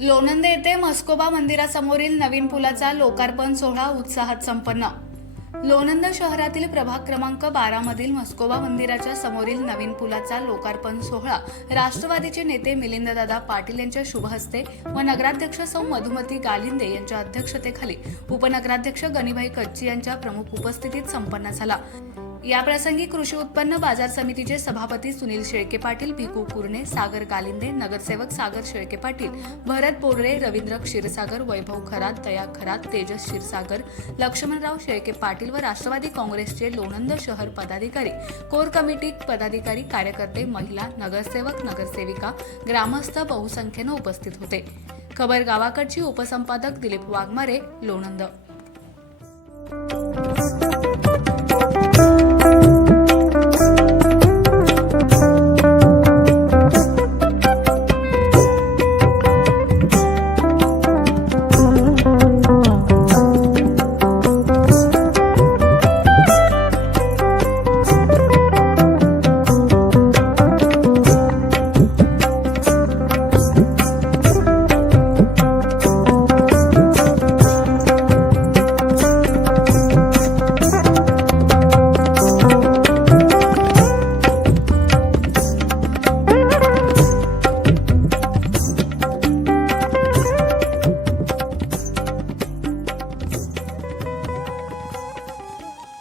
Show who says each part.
Speaker 1: लोणंद येथे मस्कोबा मंदिरासमोरील नवीन पुलाचा लोकार्पण सोहळा उत्साहात संपन्न. लोणंद शहरातील प्रभाग क्रमांक बारा मधील मस्कोबा मंदिराच्या समोरील नवीन पुलाचा लोकार्पण सोहळा राष्ट्रवादीचे नेते मिलिंददादा पाटील यांच्या शुभहस्ते व नगराध्यक्ष सौ मधुमती गालिंदे यांच्या अध्यक्षतेखाली उपनगराध्यक्ष गणिभाई कच्ची यांच्या प्रमुख उपस्थितीत संपन्न झाला. याप्रसंगी कृषी उत्पन्न बाजार समितीचे सभापती सुनील शेळके पाटील भिकू कुरणे सागर गालिंदे नगरसेवक सागर शेळके पाटील भरत बोर्डे रवींद्र क्षीरसागर वैभव खरात दया खरात तेजस क्षीरसागर लक्ष्मणराव शेळके पाटील व राष्ट्रवादी काँग्रेसचे लोणंद शहर पदाधिकारी कोर कमिटी पदाधिकारी कार्यकर्ते महिला नगरसेवक नगरसेविका ग्रामस्थ बहुसंख्येनं उपस्थित होते. खबर गावाकडची उपसंपादक दिलीप वाघमारे लोणंद.